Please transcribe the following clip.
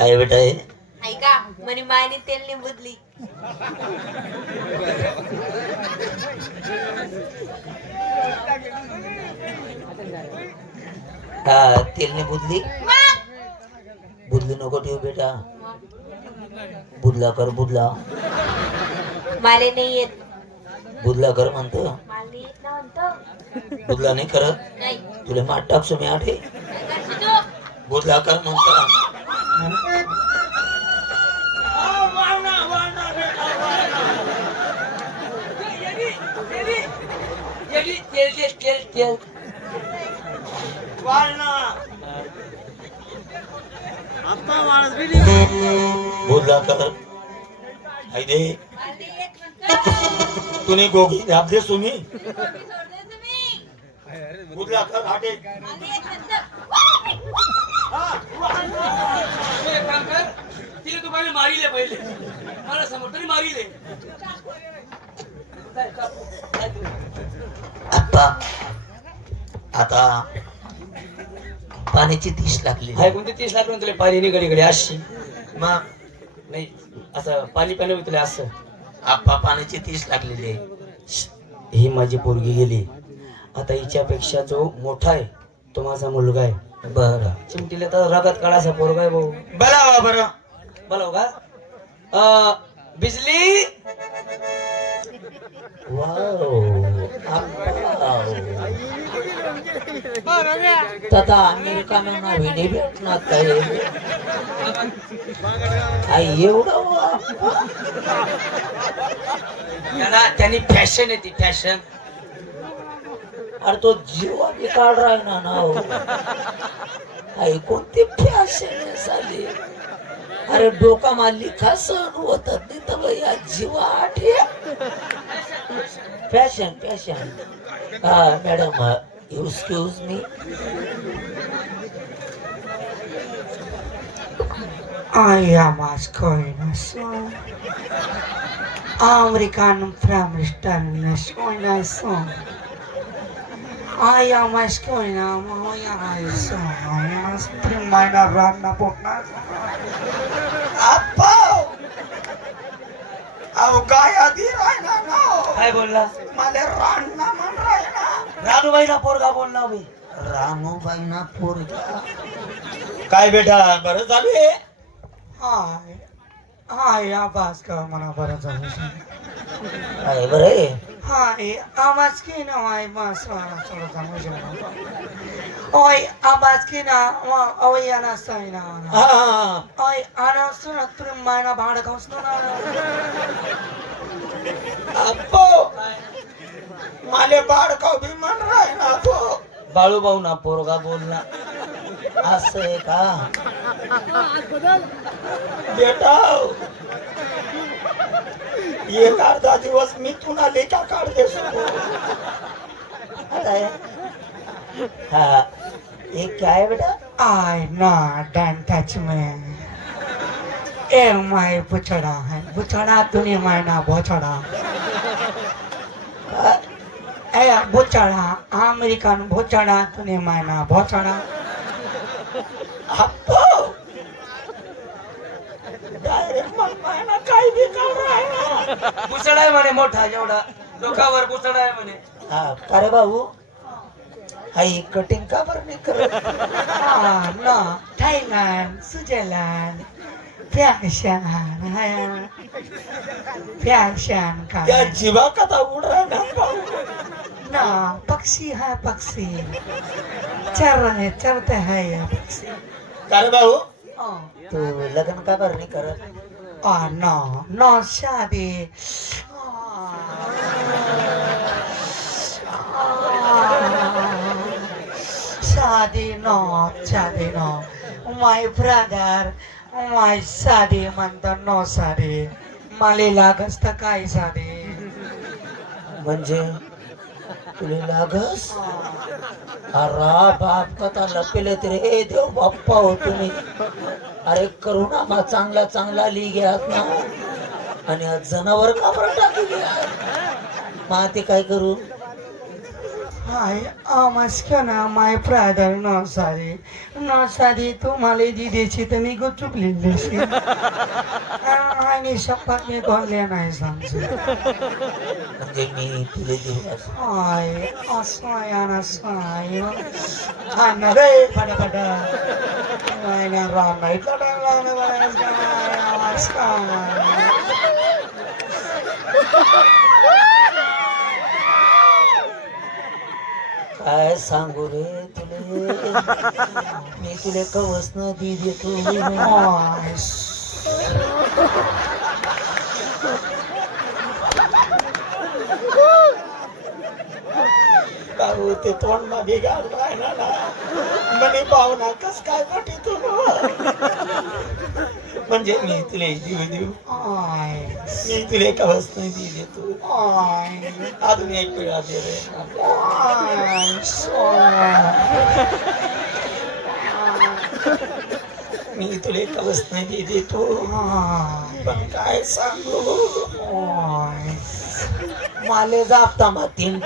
काय बेटा हे ऐका म्हणे मायने तेलने बुदली हा तेलने बुदली बुदली नको ठेव बेटा. बुदला कर बुदला माले नाही येत. बुदला कर म्हणतो. माल नाही येत ना म्हणतो. बुदला नाही करत. नाही. तुला माठ टाकसो मी आठे? बुदला कर म्हणतो. तुम्ही गोगी दाब तुम्ही बुदला कर हाटे म्हणतो. तू एक काम कर तिला तू पहिले मारिले पहिले. मला समोर तरी मारिले. आता आता पाण्याची तीस लागली. हाय कोणते तीस लाख तुला पाणी नाही गडीकडे अशी. मग नाही असं पाणी पाणी तुला असं. आप्पा पाण्याची तीस लागलेली आहे. ही माझी पोरगी गेली. आता हिच्यापेक्षा जो मोठा आहे तो माझा मुलगा आहे. बर. चिमटीला तर रगत काढासा पोरगा आहे भाऊ. बला बर. बोलाव का? अं, बिजली? तथा अमेरिका में ना विनी भेटणार काय? आई एवढं वा. त्यांना त्यांनी फॅशन येते फॅशन. अरे तो जीवा निकाल काढ राहिना ना हो. आई कोणती फॅशन झाली अरे डोका मारली का सण होतात नाही तर या जीवा आठे फॅशन फॅशन हा madam excuse me I am as going so. American Prime Minister going. I am as going on. I am so. Am spring minor run na पोटना आप्पा अहो काय आधी राहिना ना. काय बोलला मला राणना म्हण राहिना रानूबाईला पोरगा बोलला मी रामूबाई ना पोरगा काय बेटा बरं चालू आहे हाय हाय आवाज का मना बरं झालं काय बरं आहे हाय आवाज की ना हाय बस वाला थोडं चांगलं ओय आवाज की ना ओय याना सही ना हा, हा, ओय आना सुन तुम्ही मायना भाडं खाऊस ना हा. अप्पो माले बाळकाव बी म्हण राहिना तो बाळू भाऊ ना पोरगा बोलला. असं आहे का? बेटा एक अर्धा दिवस मी तुला लेखा काढते आता हे- हा. हे काय बेटा? I ना don't touch ए माय बुचड़ा. है बुचड़ा तूने मायना बोचड़ा. ए बुचड़ा. अमेरिकन बुचड़ा तूने मायना बोचड़ा. अप्पो डायरेक्ट मायना काय बी आहे म्हणे मोठा एवढा. डोकावर बुचडा आहे म्हणे. हा का रे भाऊ आई कटिंग का बरं नाही करत? Ah, no, Thailand, Switzerland, fashion fashion त्या का? जीवा कथा उड राहिला भाऊ. ना पक्षी है पक्षी. चल रहे चलते हैं ये पक्षी. का रे भाऊ. तू लग्न का बरं नाही करत? Oh no, no शादी शादी नो शादी नो. माय ब्रदर माय शादी म्हणतो नो शादी मला लागस तर काय शादी म्हणजे? तुला लागस? अरे बाप कथा लपेले तरी. हे देव बाप्पा हो तुम्ही. अरे करुणा मा चांगला चांगला ली घ्यात ना. आणि आज जनावर का बरं टाकी घ्या मा ते काय करू? I am Askana, न सारी न सारी तुम्हाला दिदेची तर मी गुपचूप लिहिली आणि शपथ मी कोणल्या नाही सांगतो म्हणजे मी तुला देऊ असं आय असं आहे आणि असं आहे छान ना रे फटाफट. राम नाही. तर लागलं असं काय काय सांगू रे तुले? मी तुले कवच न दी देतो. आय ते तोंड मागे घाल राहिला ना. म्हणे पाहुणा कस काय पाठी तू म्हणजे मी तुला जीव देऊ आय. मी तुला एका न दी देतो आय. अजून एक वेळा दे रे आय. मी तुले कवच नाही देतो. पण काय सांगू? माले जापता मा तीन